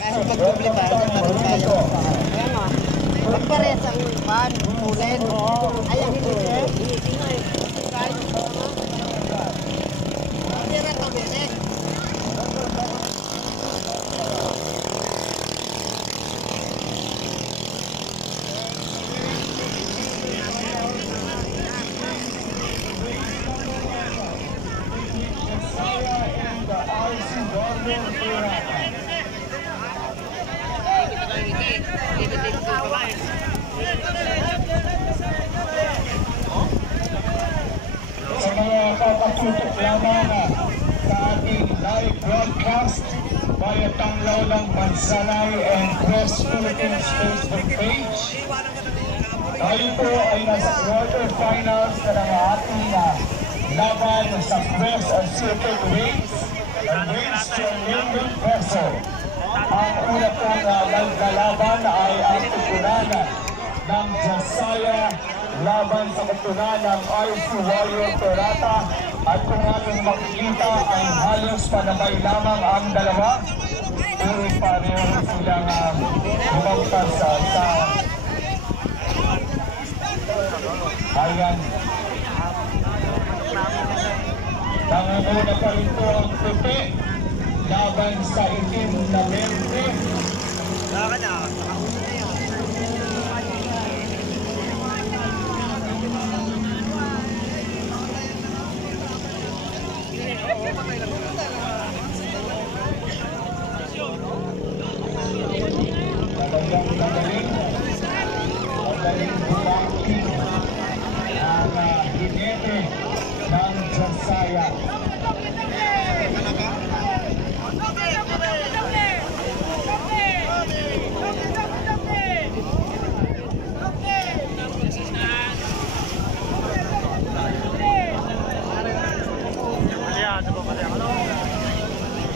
Kahit magdoble pa, ganun tayo. Kaya nga, magpares ang pan, ulen. Ay, ang hindi sir. Hindi nga eh. Kahit pira to, bere. Sa mga kapatutok lamang sa ating live broadcast via Tanglaw ng Mansanay and Press Philippines Facebook page. Tayo po ay nasa quarterfinals na ng ating laban sa Press and Circuit Race and Race to a Million Peso. Ang una pong naglalaban ay ang tutunanan ng Josiah laban sa katunan ng RC Warrior Perata, at kung ating makikita ay halos panabay lamang ang dalawa. Puro pareho silang lumagpas sa ayan. Nangunguna pa rin po ang puti laban sa itim na mente. Magaling bulaki ang hinete ng Josiah.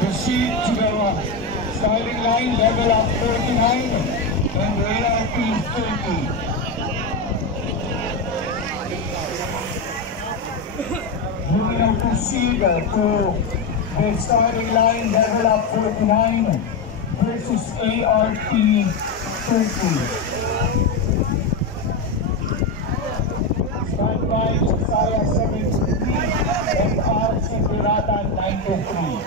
Proceed to the starting line, level up 49 and ARP 30. Moving on proceed to the starting line, level up 49 versus ARP 30. Start by Josiah 73 and RC Pirata 93.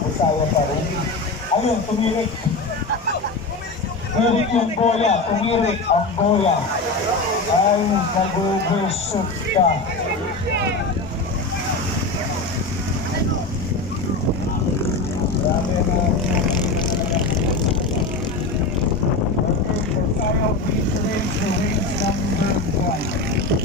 Josiah pa rin. Ayun, tumirik. Tumirik yung boya, tumirik ang boya. Ay, nag-overshoot ka. Grabe na. Okay, Josiah featuring the race number 1.